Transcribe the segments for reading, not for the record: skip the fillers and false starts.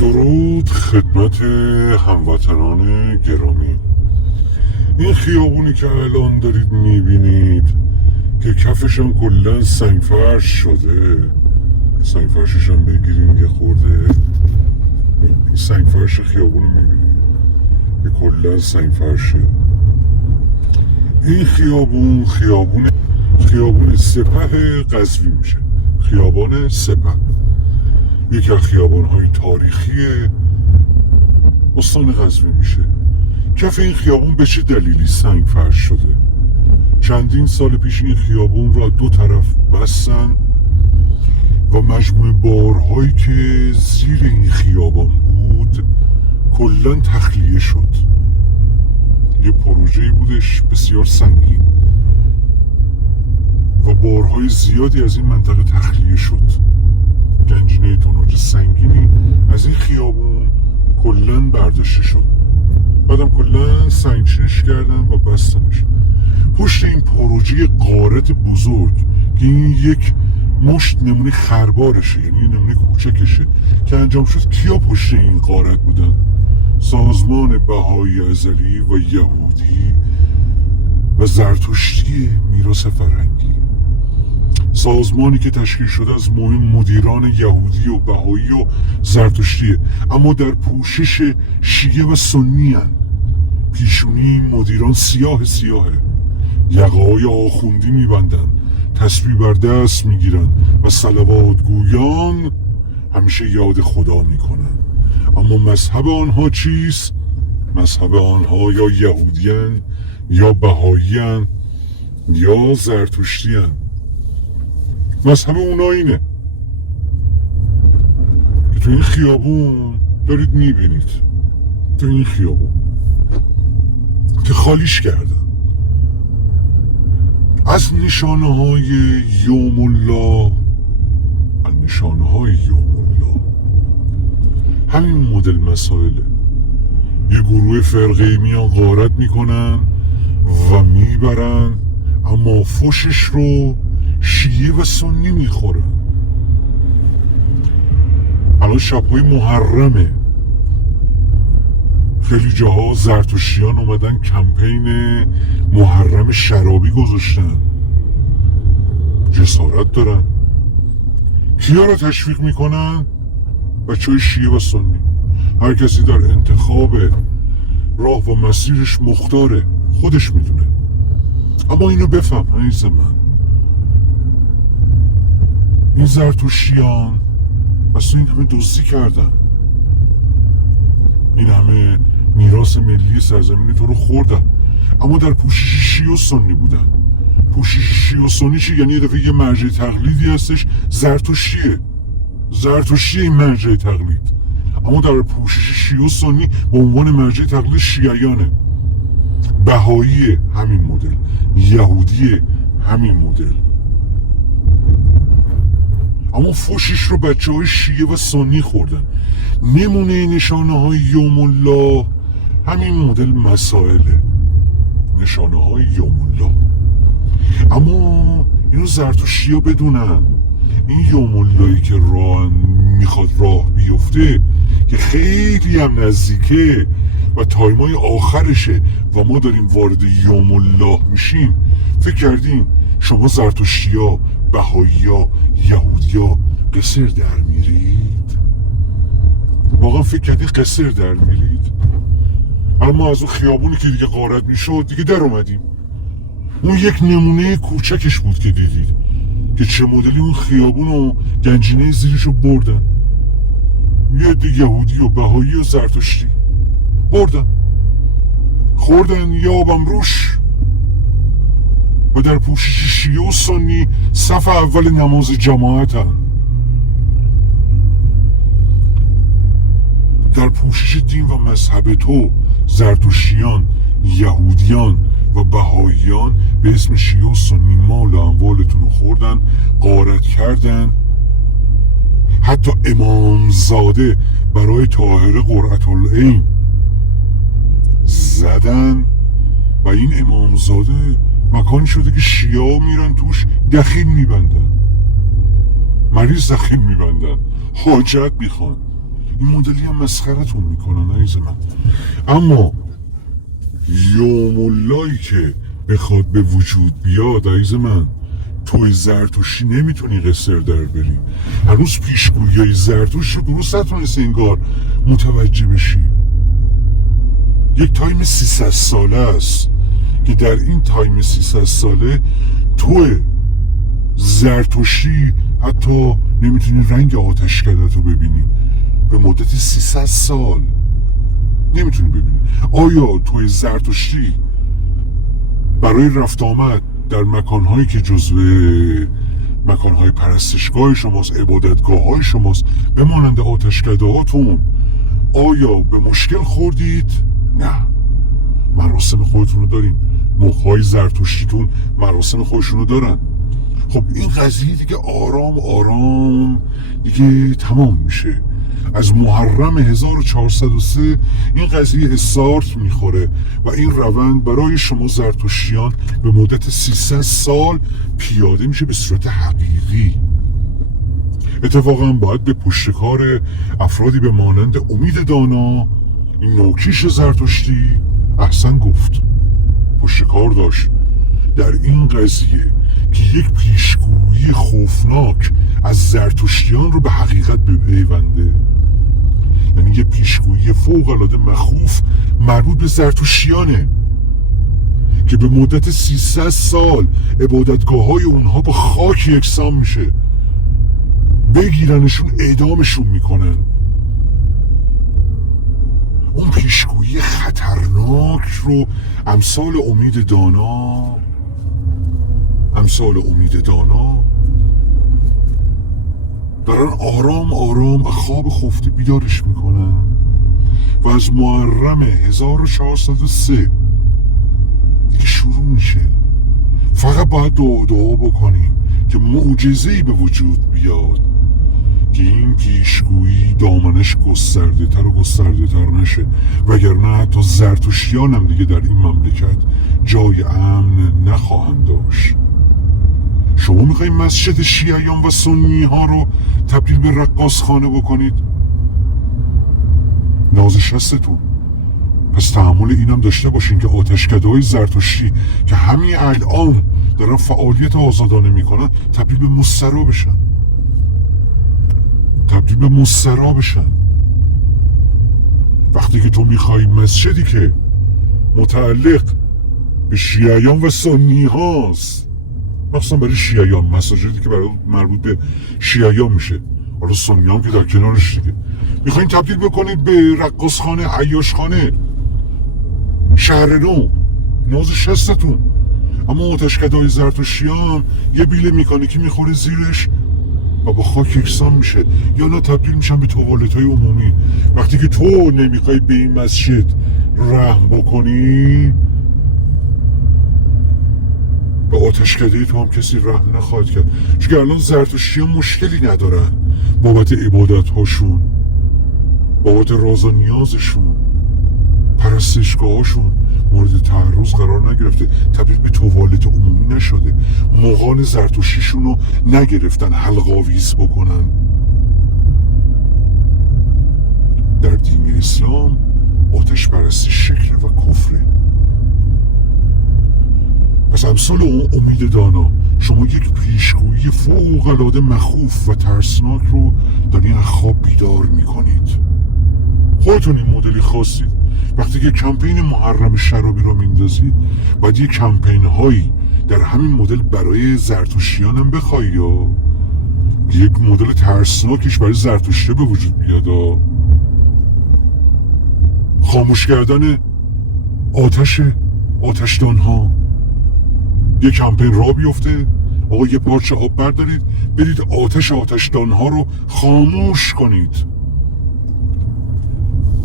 درود خدمت هموطنان گرامی. این خیابونی که الان دارید میبینید که کفش هم کلن سنگفرش شده، سنگفرشش هم بگیریم یه خورده. این سنگفرش خیابون رو میبینید که کلن سنگفرشه. این خیابون سپه قزوین میشه، خیابان سپه، یکی از خیابان‌های تاریخی استان قزوین میشه. کف این خیابون به چه دلیلی سنگ فرش شده؟ چندین سال پیش این خیابون را دو طرف بستن و مجموع بارهایی که زیر این خیابان بود کلاً تخلیه شد. یه پروژه‌ای بودش بسیار سنگین و بارهای زیادی از این منطقه تخلیه شد. گنجینه توناژ سنگینی از این خیابون کلاً برداشته شد، بعدم کلاً سنگچینش کردن و بستنش. پشت این پروژه غارت بزرگ که این یک مشت نمونه خربارشه، یعنی نمونه کوچکشه که انجام شد، کیا پشت این غارت بودن؟ سازمان بهایی ازلی و یهودی و زرتشتی میراث فرهنگی، سازمانی که تشکیل شده از مهم مدیران یهودی و بهایی و زرتشتیه، اما در پوشش شیعه و سنی هن. پیشونی مدیران سیاهه، یقه‌های آخوندی میبندن، تسبیح بر دست میگیرن و صلوات گویان همیشه یاد خدا میکنن. اما مذهب آنها چیست؟ مذهب آنها یا یهودیان یا بهاییان یا زرتشتیان. مذهب اونا اینه که تو این خیابون دارید میبینید، تو این خیابون که خالیش کردن از نشانه های یوم الله، نشانه های یوم الله. همین مدل مسائله. یه گروه فرقه میان غارت میکنن و میبرن، اما فوشش رو شیعه و سنی میخورن. الان شبهای محرمه، خیلی جاها زرتشتیان اومدن کمپین محرم شرابی گذاشتن. جسارت دارن. کیا رو تشویق میکنن؟ بچه های شیعه و سنی. هر کسی در انتخاب راه و مسیرش مختاره، خودش میدونه. اما اینو بفهم عزیز من، این زرتشتیان اصلا این همه دزدی کردن، این همه میراث ملی سرزمین تو رو خوردن، اما در پوشش شیعه و سنی بودن. پوشش شیعه و سنی چی؟ یعنی یه دفعه یه مرجع تقلیدی هستش، زرتشتیه این مرجع تقلید، اما در پوشش شیعه و سنی به عنوان مرجع تقلید شیعیانه. بهایی همین مدل، یهودی همین مدل، اما فوشش رو بچه های شیعه و سنی خوردن. نمونه نشانه های یوم الله همین مدل مسائله، نشانه های یوم الله. اما اینو زرتشتی ها بدونن، این یوم اللهی که میخواد راه بیفته که خیلی هم نزدیکه و تایمای آخرشه و ما داریم وارد یوم الله میشیم، فکر کردین شما زرتشتی ها، بهایی ها، یهودی ها قصر در میرید؟ واقعا فکر کردین قصر در میرید؟ اما از اون خیابونی که دیگه غارت میشد دیگه در اومدیم. اون یک نمونه کوچکش بود که دیدید که چه مدلی اون خیابون و گنجینه زیرش رو بردن. یه دی یهودی و بهایی و زرتشتی بردن، خوردن یابم روش و در پوشش شیعه و سنی صف اول نماز جماعت هم. در پوشش دین و مذهب تو زرتشتیان، یهودیان و بهاییان به اسم شیعه و سنی مال و اموالتون رو خوردن، غارت کردن. حتی امامزاده برای طاهره قرةالعین زدن و این امامزاده مکانی شده که شیعه میرن توش دخیل میبندن، مریض دخیل میبندن، حاجت میخوان. این مدلی هم مسخرتون میکنن عزیز من. اما یوم اللهی که بخواد به وجود بیاد عزیز من، توی زرتشتی نمیتونی قصر در بری. هنوز پیشگویی زرتشت رو درست نتونستی انگار متوجه بشی. یک تایم 300 ساله است که در این تایم 300 ساله توی زرتشتی حتی نمیتونی رنگ آتشکدت رو ببینی. به مدت 300 سال نمیتونی ببینی. آیا توی زرتشتی برای رفت آمد در مکانهایی که جزو مکانهای پرستشگاه شماست، عبادتگاه های شماست، به مانند آتشکده هاتون، آیا به مشکل خوردید؟ نه. مراسم خودتون رو دارین. مخهای زرتشتیتون مراسم خودشون رو دارن. خب این قضیه دیگه آرام آرام دیگه تمام میشه. از محرم 1403 این قضیه استارت میخوره و این روند برای شما زرتشتیان به مدت 300 سال پیاده میشه به صورت حقیقی. اتفاقا باید به پشتکار افرادی به مانند امید دانا، این نوکیش زرتشتی، احسن گفت، پشتکار داشت در این قضیه که یک پیشگویی خوفناک از زرتشتیان رو به حقیقت بپیونده. یعنی یه پیشگویی فوق‌العاده مخوف مربوط به زرتشتیانه که به مدت 300 سال عبادتگاه های اونها با خاک یکسان میشه. بگیرنشون اعدامشون میکنن. اون پیشگویی خطرناک رو امثال امید دانا دارن آرام آرام خواب خفته بیدارش میکنن و از محرم 1403 دیگه شروع میشه. فقط باید دعا بکنیم که معجزه‌ای به وجود بیاد که این پیشگویی دامنش گسترده تر و گسترده تر نشه، وگرنه حتی زرتشتیان هم دیگه در این مملکت جای امن نخواهند داشت. شما میخواید مسجد شیعیان و سنی ها رو تبدیل به رقاص خانه بکنید؟ ناز شستتون. پس تحمل اینم داشته باشین که آتشکده‌های زرتشتی که همین الان دارن فعالیت آزادانه میکنن تبدیل به مسترا بشن. وقتی که تو میخوای مسجدی که متعلق به شیعیان و سنی هاست، مخصوصا برای شیعیان، مساجدی که برای مربوط به شیعیان میشه، حالا سنی هم که در کنارش دیگه، میخواین تبدیل بکنید به رقاص خانه، عیاش خانه، شهر نو، ناز شستتون. اما آتشکده‌های زرتشتیان یه بیل مکانیکی میخوره زیرش و با خاک یکسان میشه، یا نه تبدیل میشن به توالت‌های عمومی. وقتی که تو نمیخوای به این مسجد رحم بکنی، به آتشکده تو هم کسی رحم نخواهد کرد. چون الان زرتشتیان مشکلی ندارن بابت عبادت هاشون، بابت راز و نیازشون، پرستشگاه هاشون مورد تعرض قرار نگرفته، تبدیل به توالت عمومی نشده، مغان زرتشتیشون رو نگرفتن حلق‌آویز بکنن. در دین اسلام آتش پرستی شکر و کفره. پس امثال امید دانا، شما یک پیشگویی فوق‌العاده مخوف و ترسناک رو دارین از خواب بیدار میکنید. خودتون این مدلی خواستید. وقتی که کمپین محرم شرابی رو میندازی، باید یه کمپین هایی در همین مدل برای زرتشتیان هم بخوای، یا یک مدل ترسناکش برای زرتشتی به وجود بیاد. خاموش کردن آتشدان ها. یه کمپین را بیفته، آقا یه پارچه آب بردارید برید آتشدان ها رو خاموش کنید.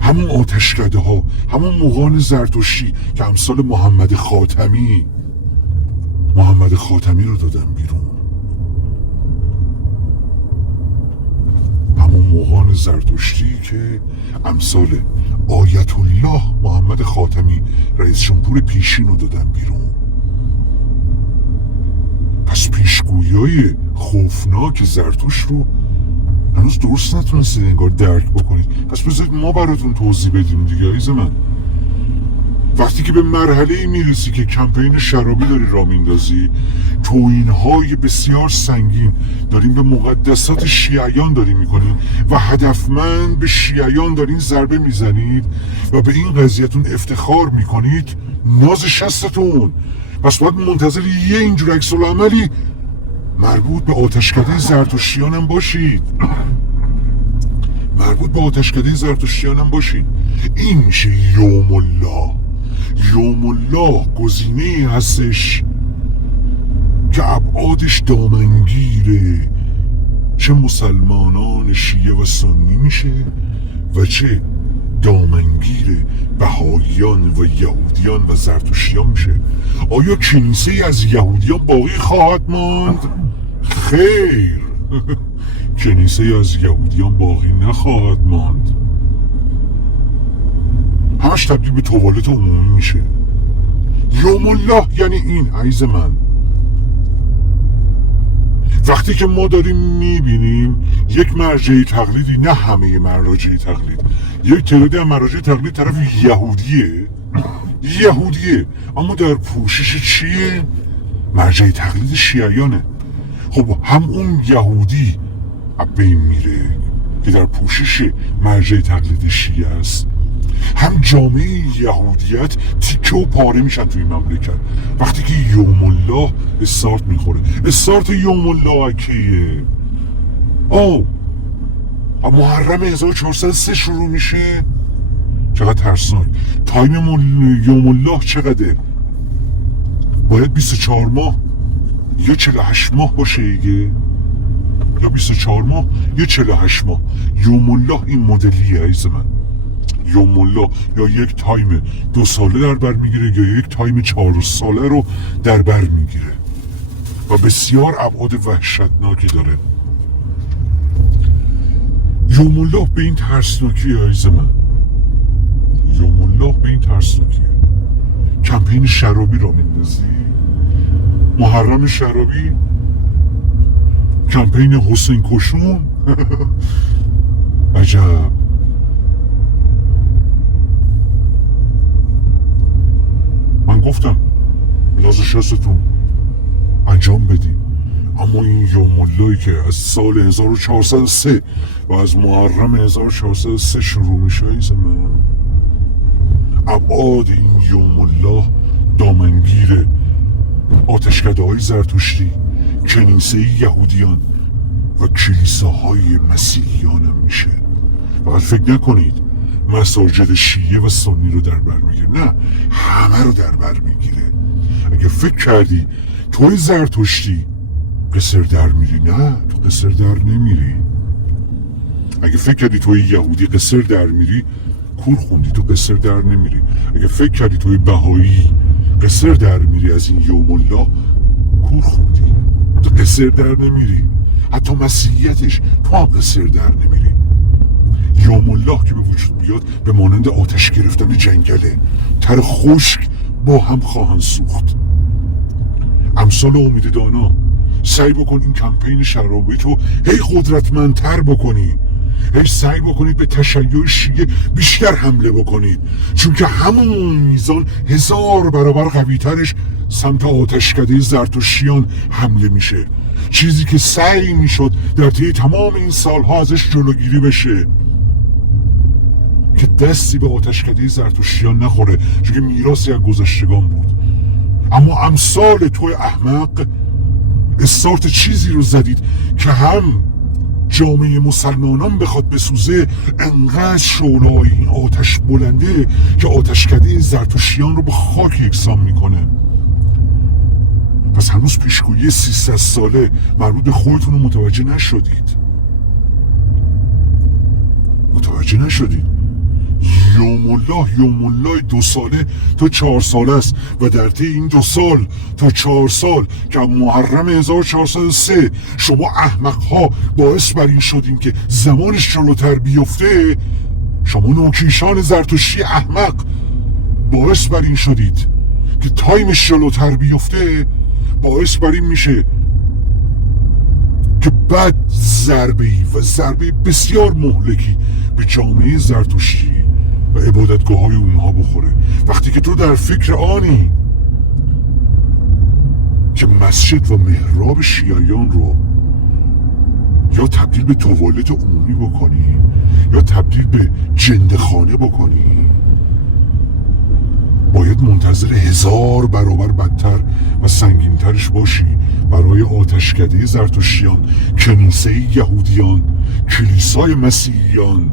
همون آتشکده ها، همون مغان زرتشتی که امثال محمد خاتمی رو دادن بیرون. همون مغان زرتشتی که امثال آیت الله محمد خاتمی رئیس جمهور پیشین رو دادن بیرون. پس پیشگویی‌های خوفناک زرتشت رو هنوز درست نتونستید انگار درک بکنید. پس بذارید ما براتون توضیح بدیم دیگه عزیز من. وقتی که به مرحله میرسی که کمپین شرابی داری راه میندازی، توهین‌های بسیار سنگین دارین به مقدسات شیعیان دارین میکنین و هدفمند به شیعیان دارین ضربه میزنید و به این قضیهتون افتخار میکنید، ناز شستتون. پس باید منتظر یه اینجور عکس العملی مربوط به آتشکده زرتشتیان هم باشید. این میشه یوم الله. یوم الله گزینه هستش که ابعادش دامنگیره، چه مسلمانان شیعه و سنی میشه و چه دامنگیر بهاییان و یهودیان و زرتشتیان میشه. آیا کنیسه از یهودیان باقی خواهد ماند؟ خیر. کنیسه از یهودیان باقی نخواهد ماند، همش تبدیل به توالت عمومی میشه. یوم الله یعنی این عزیز من. وقتی که ما داریم میبینیم یک مرجع تقلیدی، نه همه مراجع تقلید، یک تعدادی از مراجع تقلید طرف یهودیه اما در پوشش چیه؟ مرجع تقلید شیعیانه. خب هم اون یهودی از بین میره که در پوشش مرجع تقلید شیعه است، هم جامعه یهودیت تیکه و پاره میشن توی مملکت وقتی که یوم الله استارت میخوره. استارت یوم الله کیه؟ محرم 1403 شروع میشه. چقدر ترسناک. تایم یوم الله چقدره؟ باید 24 ماه یا 48 ماه باشه دیگه، یا 24 ماه یا 48 ماه. یوم الله این مدلیه عزیز من. یوم الله یا یک تایم 2 ساله در بر میگیره یا یک تایم 4 ساله رو در بر میگیره و بسیار ابعاد وحشتناکی داره. یوم الله به این ترسناکیه عزیز من. یوم الله به این ترسناکیه. کمپین شرابی رو میندازی، محرم شرابی، کمپین حسین کشون. عجب. من گفتم لازم شستون انجام بدی، اما این یوم اللهی که از سال 1403 و از محرم 1403 شروع میشه ایز من، ابعاد این یوم الله دامنگیر آتشکده های زرتشتی، کنیسه یهودیان و کلیساهای مسیحیان هم میشه. فقط فکر نکنید مساجد شیعه و سنی رو در بر میگیره، نه، همه رو در بر میگیره. اگه فکر کردی توی زرتشتی قصر در میری، نه، تو قصر در نمیری. اگه فکر کردی توی یهودی قصر در میری، کور خوندی، تو قصر در نمیری. اگه فکر کردی توی بهایی قصر در میری از این یوم الله، کور خوندی، تو قصر در نمیری. حتی مسیحیتش تو هم قصر در نمیری. یوم الله که به وجود بیاد به مانند آتش گرفتن جنگله، تر خشک با هم خواهند سوخت. امثال امید دانا سعی بکن این کمپین شرابی تو هی قدرتمندتر بکنی، هی سعی بکنید به تشیع شیعه بیشتر حمله بکنید، چون که همون میزان 1000 برابر قوی ترش سمت آتشکده زرتشتیان حمله میشه. چیزی که سعی میشد در طی تمام این سالها ازش جلوگیری بشه که دستی به آتشکده زرتشتیان نخوره، چون که میراثی از گذشتگان بود. اما امثال توی احمق استارت چیزی رو زدید که هم جامعه مسلمانان بخواد بسوزه، انقدر شعله‌های این آتش بلنده که آتشکده زرتشتیان رو به خاک یکسان میکنه. پس هنوز پیشگویی 300 ساله مربوط به خودتون رو متوجه نشدید. یوم الله 2 ساله تا 4 ساله است و در طی این 2 سال تا 4 سال که محرم 1403 شما احمق‌ها باعث بر این شدین که زمانش جلوتر بیفته، شما نوکیشان زرتشتی احمق باعث بر این شدید که تایمش جلوتر بیفته، باعث بر این میشه که که بعد ضربه‌ای و ضربه بسیار مهلکی به جامعه زرتشتی و عبادتگاه های اونها بخوره. وقتی که تو در فکر آنی که مسجد و محراب شیعیان رو یا تبدیل به توالت عمومی بکنی یا تبدیل به جندخانه بکنی، باید منتظر 1000 برابر بدتر و سنگینترش باشی برای آتشکده زرتشتیان، کنیسه یهودیان، کلیسای مسیحیان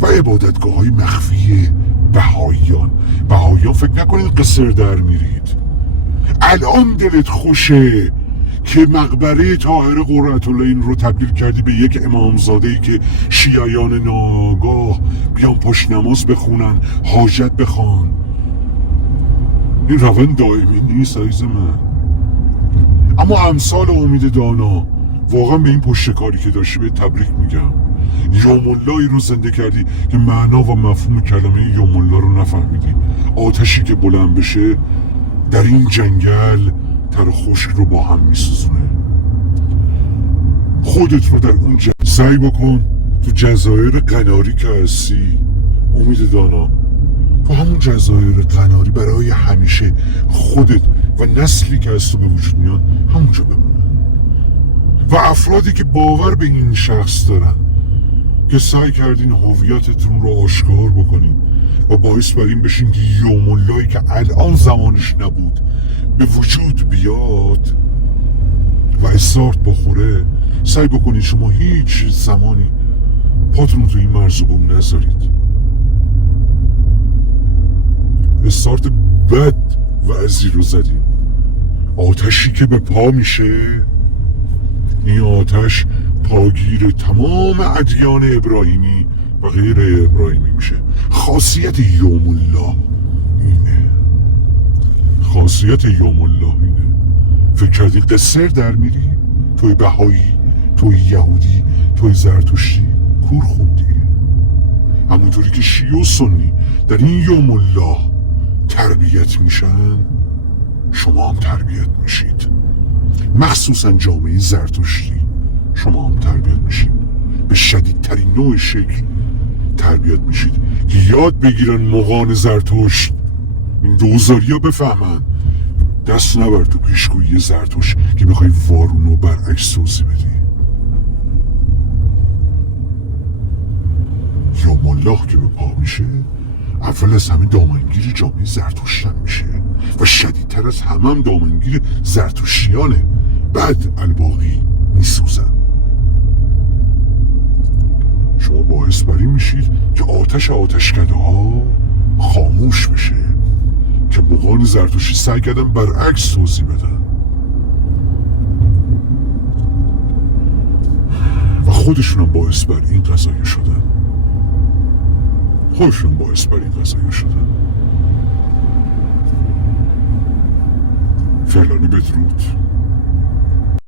و عبادتگاه های مخفی بهاییان. بهاییان فکر نکنید قصر در میرید. الان دلت خوشه که مقبره طاهر قرةالعین رو تبدیل کردی به یک امامزاده‌ای که شیعیان ناگاه بیان پشت نماز بخونن، حاجت بخوان. این روند دائمی نیست عزیز من. اما امثال امید دانا واقعا به این پشتکاری که داشتی به تبریک میگم. یوم اللهی رو زنده کردی که معنا و مفهوم کلمه یوم الله رو نفهمیدی. آتشی که بلند بشه در این جنگل تر و خشک رو با هم میسوزونه. خودت رو در اون سعی بکن تو جزایر قناری که هستی امید دانا، تو همون جزایر قناری برای همیشه خودت و نسلی که از تو به وجود میاد همونجا بمونه و افرادی که باور به این شخص دارن که سعی کردین هویتتون رو آشکار بکنین و باعث بر این بشین که یوم اللهی که الان زمانش نبود به وجود بیاد و استارت بخوره، سعی بکنید شما هیچ زمانی پاتون تو این مرز بوم نذارید. استارت بد وضعی رو زدیم. آتشی که به پا میشه، این آتش پاگیر تمام ادیان ابراهیمی و غیر ابراهیمی میشه. خاصیت یوم الله اینه. خاصیت یوم الله اینه. فکر کردی قصر در میری؟ توی بهایی، توی یهودی، توی زرتشتی کور خوندی. همونطوری که شیعه و سنی در این یوم الله تربیت میشن، شما هم تربیت میشید. مخصوصا جامعه زرتشتی شما هم تربیت میشید. به شدیدترین نوع شکل تربیت میشید که یاد بگیرن مغان زرتشت، این دوزاری ها بفهمن. دست نبر تو پیشگویی زرتشت که بخوای وارونو برعکس توضیح بدی. یوم الله که به پا میشه، اول از همه دامنگیر جامعه زرتشتیان میشه و شدیدتر از همه هم دامنگیر زرتشتیانه. بعد الباقی میسوزن. شما باعث بر این میشید که آتشکده ها خاموش بشه که مغان زرتشتی سعی کردن برعکس توضیح بدن و خودشون هم باعث بر این قضایه شدن. فعلانی بدرود.